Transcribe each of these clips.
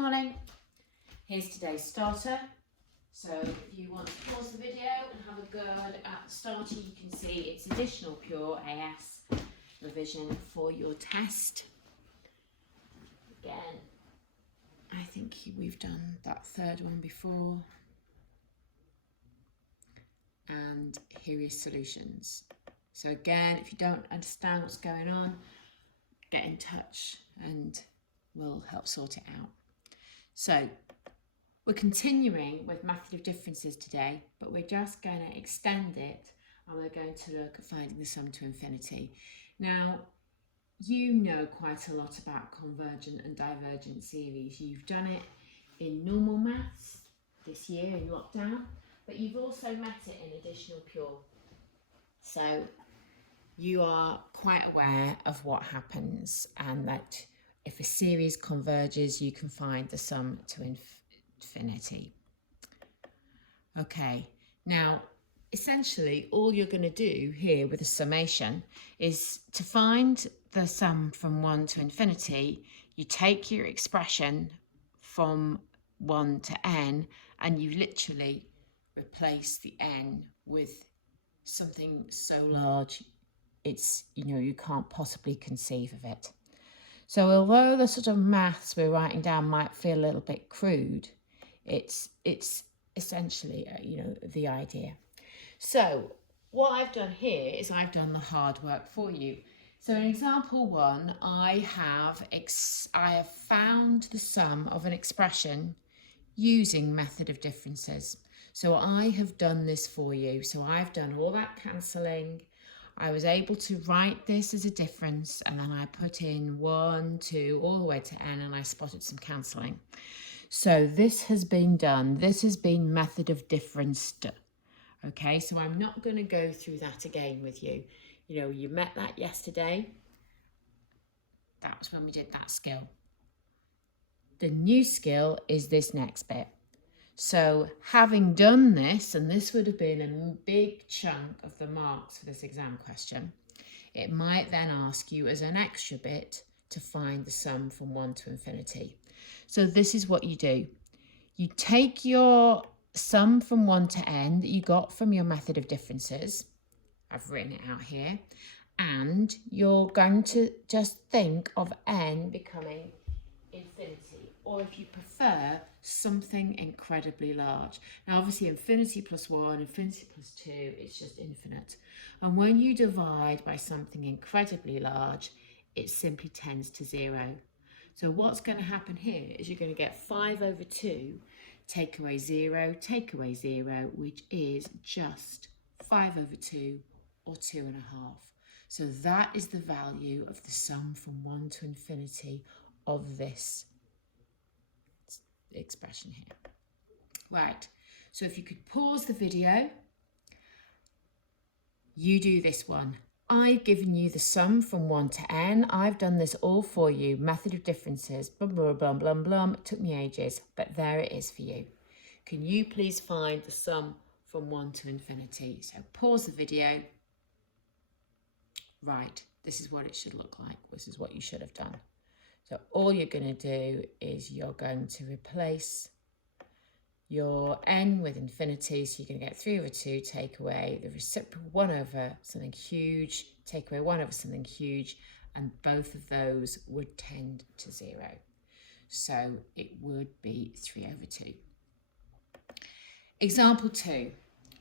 morning. Here's today's starter. So if you want to pause the video and have a go at the starter, you can see it's additional pure AS revision for your test. Again, I think we've done that third one before. And here is solutions. So again, if you don't understand what's going on, get in touch and we'll help sort it out. So we're continuing with method of differences today, but we're just going to extend it and we're going to look at finding the sum to infinity. Now, you know quite a lot about convergent and divergent series. You've done it in normal maths this year in lockdown, but you've also met it in additional pure. So you are quite aware of what happens and that if a series converges, you can find the sum to infinity. Okay, now essentially all you're going to do here with a summation is to find the sum from 1 to infinity. You take your expression from 1 to n and you literally replace the n with something so large it's, you can't possibly conceive of it. So although the sort of maths we're writing down might feel a little bit crude, it's essentially, the idea. So what I've done here is I've done the hard work for you. So in example 1, I have found the sum of an expression using method of differences. So I have done this for you. So I've done all that cancelling. I was able to write this as a difference and then I put in 1, 2, all the way to n and I spotted some cancelling. So this has been done. This has been method of difference. Okay, so I'm not going to go through that again with you. You met that yesterday. That was when we did that skill. The new skill is this next bit. So having done this, and this would have been a big chunk of the marks for this exam question, it might then ask you as an extra bit to find the sum from 1 to infinity. So this is what you do. You take your sum from 1 to n that you got from your method of differences. I've written it out here. And you're going to just think of n becoming infinity. Or if you prefer, something incredibly large. Now obviously infinity plus 1, infinity plus 2, it's just infinite. And when you divide by something incredibly large, it simply tends to 0. So what's going to happen here is you're going to get 5 over 2, take away 0, which is just 5 over 2 or 2.5. So that is the value of the sum from 1 to infinity of this expression here. Right, so if you could pause the video, you do this one. I've given you the sum from 1 to n. I've done this all for you. Method of differences, blum, blum, blum, blum, blum. It took me ages, but there it is for you. Can you please find the sum from 1 to infinity? So pause the video. Right, this is what it should look like. This is what you should have done. So all you're going to do is you're going to replace your n with infinity. So you're going to get 3 over 2, take away the reciprocal 1 over something huge, take away 1 over something huge, and both of those would tend to 0. So it would be 3 over 2. Example 2.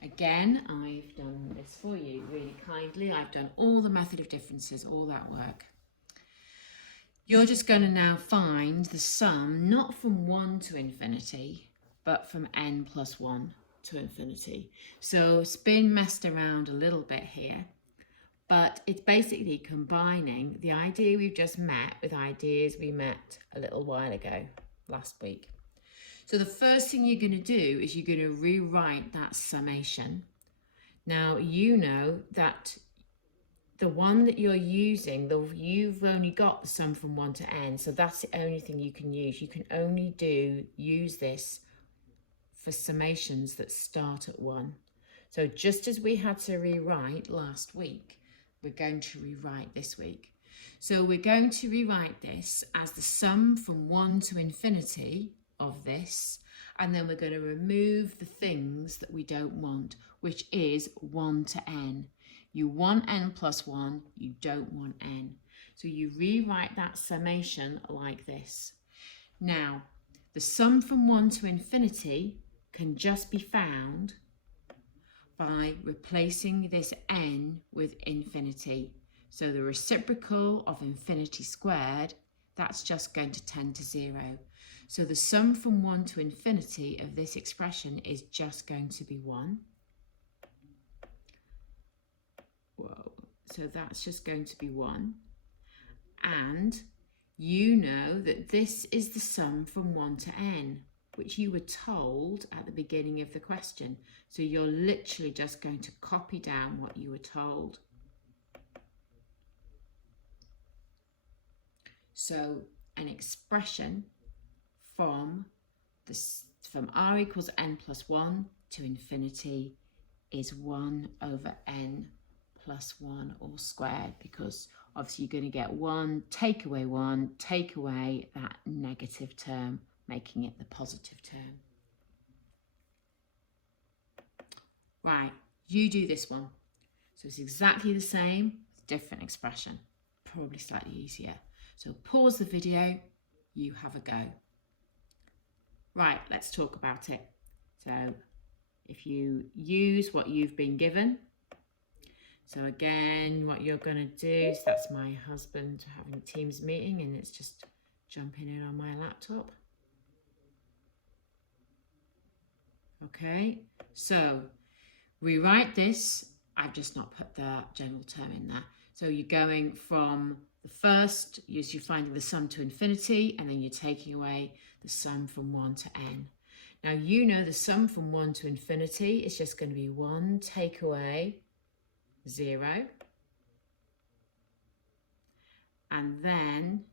Again, I've done this for you really kindly. I've done all the method of differences, all that work. You're just going to now find the sum, not from 1 to infinity, but from n plus 1 to infinity. So it's been messed around a little bit here, but it's basically combining the idea we've just met with ideas we met a little while ago, last week. So the first thing you're going to do is you're going to rewrite that summation. Now, you know that the one that you're using, you've only got the sum from 1 to n, so that's the only thing you can use. You can only use this for summations that start at 1. So just as we had to rewrite last week, we're going to rewrite this week. So we're going to rewrite this as the sum from 1 to infinity of this, and then we're going to remove the things that we don't want, which is 1 to n. You want n plus 1, you don't want n. So you rewrite that summation like this. Now, the sum from 1 to infinity can just be found by replacing this n with infinity. So the reciprocal of infinity squared, that's just going to tend to 0. So the sum from 1 to infinity of this expression is just going to be 1. Whoa. So that's just going to be 1. And you know that this is the sum from 1 to n, which you were told at the beginning of the question. So you're literally just going to copy down what you were told. So an expression from r equals n plus 1 to infinity is 1 over n plus 1 all squared, because obviously you're going to get 1, take away that negative term, making it the positive term. Right, you do this one. So it's exactly the same, different expression, probably slightly easier. So pause the video, you have a go. Right, let's talk about it. So if you use what you've been given, so again, what you're going to do is, that's my husband having a Teams meeting and it's just jumping in on my laptop. Okay, so rewrite this. I've just not put the general term in there. So you're going from the first, you're finding the sum to infinity, and then you're taking away the sum from 1 to n. Now you know the sum from 1 to infinity is just going to be 1 take away 0. And then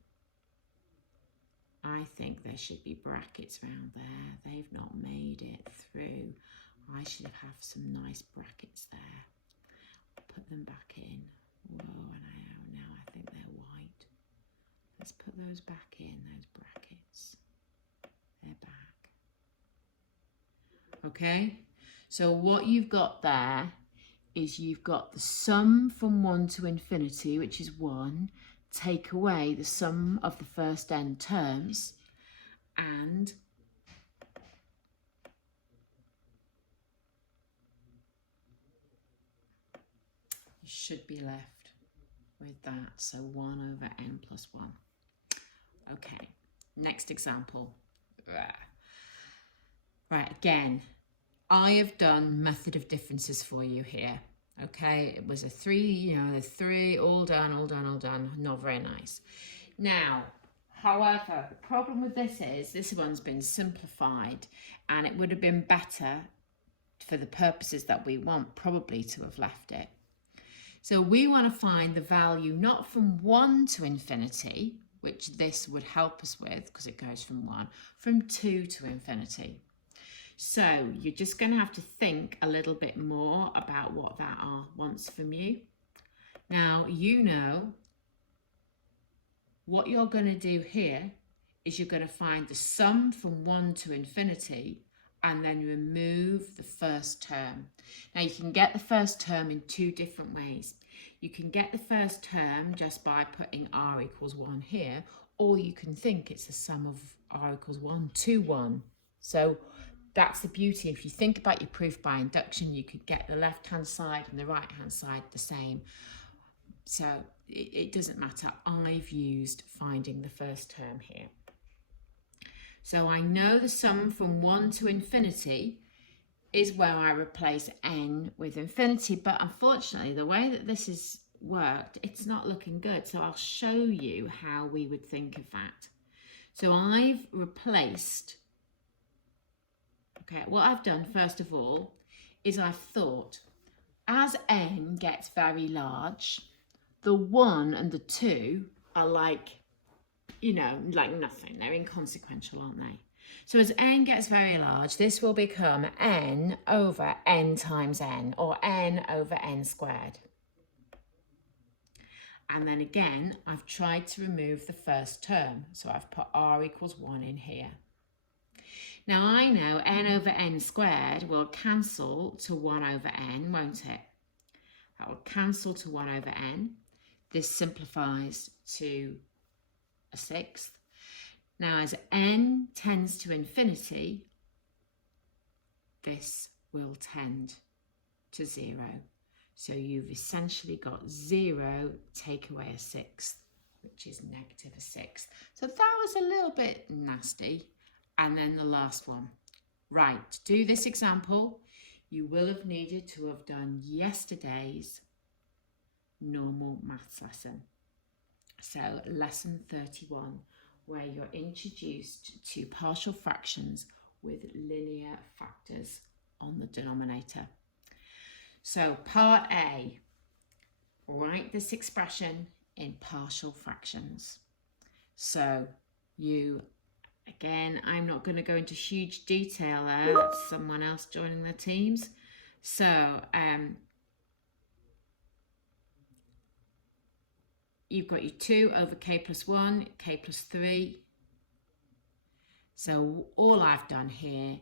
I think there should be brackets around there. They've not made it through. I should have some nice brackets there. Put them back in. Whoa, and now I think they're white. Let's put those back in, those brackets. They're back. Okay, so what you've got there is you've got the sum from 1 to infinity, which is 1, take away the sum of the first n terms, and you should be left with that, so 1 over n plus 1. Okay, next example. Right, again, I have done method of differences for you here. Okay, it was a 3, the 3, all done, not very nice. Now, however, the problem with this is this one's been simplified, and it would have been better for the purposes that we want probably to have left it. So we want to find the value not from 1 to infinity, which this would help us with because it goes from 1, from 2 to infinity. So you're just going to have to think a little bit more about what that wants from you. Now, you know what you're going to do here is you're going to find the sum from 1 to infinity and then remove the first term. Now, you can get the first term in 2 different ways. You can get the first term just by putting r equals 1 here, or you can think it's the sum of r equals 1 to 1. So that's the beauty. If you think about your proof by induction, you could get the left-hand side and the right-hand side the same. So it doesn't matter. I've used finding the first term here. So I know the sum from 1 to infinity is where I replace n with infinity, but unfortunately the way that this has worked, it's not looking good. So I'll show you how we would think of that. So I've replaced, okay, what I've done first of all is I've thought, as n gets very large, the 1 and the 2 are like nothing. They're inconsequential, aren't they? So as n gets very large, this will become n over n times n, or n over n squared. And then again, I've tried to remove the first term. So I've put r equals 1 in here. Now I know n over n squared will cancel to 1 over n, won't it? That will cancel to 1 over n. This simplifies to a sixth. Now as n tends to infinity, this will tend to 0. So you've essentially got 0 take away a sixth, which is negative a sixth. So that was a little bit nasty. And then the last one. Right, to do this example, you will have needed to have done yesterday's normal maths lesson. So lesson 31, where you're introduced to partial fractions with linear factors on the denominator. So part A, write this expression in partial fractions. So you, again, I'm not going to go into huge detail there, that's someone else joining the teams. So you've got your 2 over k plus 1, k plus 3. So all I've done here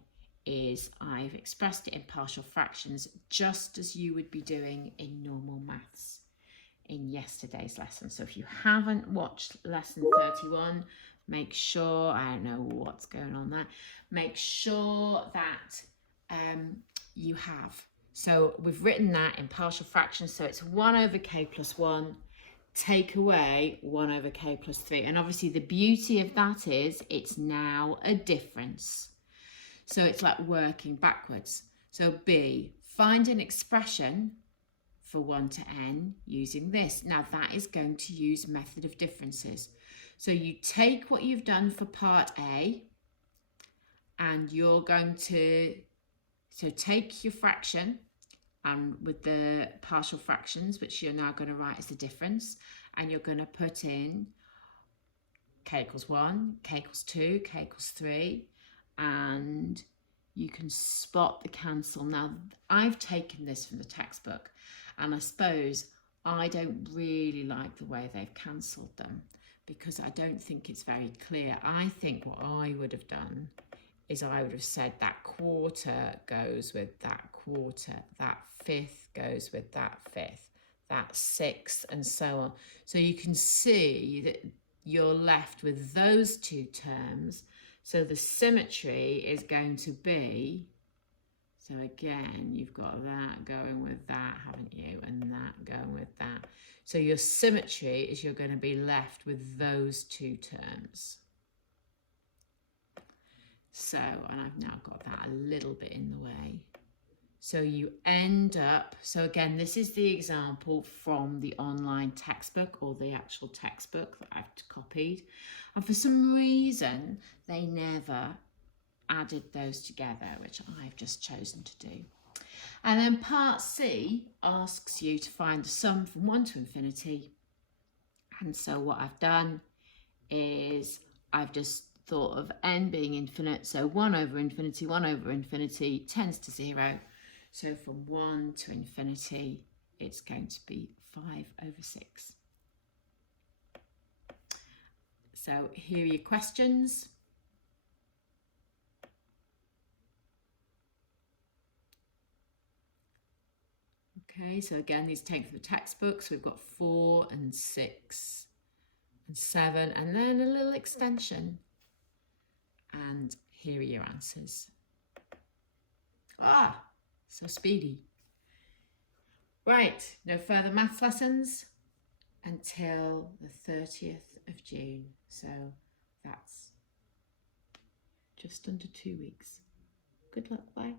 is I've expressed it in partial fractions just as you would be doing in normal maths in yesterday's lesson. So if you haven't watched lesson 31, make sure, I don't know what's going on there, make sure that you have. So we've written that in partial fractions, so it's 1 over k plus 1, take away 1 over k plus 3. And obviously the beauty of that is it's now a difference. So it's like working backwards. So B, find an expression for 1 to n using this. Now that is going to use method of differences. So you take what you've done for part A and you're going to, so take your fraction and with the partial fractions, which you're now going to write as the difference, and you're going to put in k equals 1, k equals 2, k equals 3, and you can spot the cancel. Now, I've taken this from the textbook, and I suppose I don't really like the way they've cancelled them because I don't think it's very clear. I think what I would have done is I would have said that quarter goes with that quarter, that fifth goes with that fifth, that sixth, and so on. So you can see that you're left with those two terms. So the symmetry is going to be, so again, you've got that going with that, haven't you? And that going with that. So your symmetry is you're going to be left with those two terms. So, and I've now got that a little bit in the way. So you end up, so again, this is the example from the online textbook or the actual textbook that I've copied. And for some reason, they never added those together, which I've just chosen to do. And then part C asks you to find the sum from 1 to infinity. And so what I've done is I've just thought of n being infinite, so 1 over infinity tends to 0. So from 1 to infinity, it's going to be 5 over 6. So here are your questions. Okay, so again, these take from the textbooks. We've got 4 and 6 and 7, and then a little extension. And here are your answers. Ah, so speedy. Right, no further maths lessons until the 30th of June. So that's just under 2 weeks. Good luck, bye.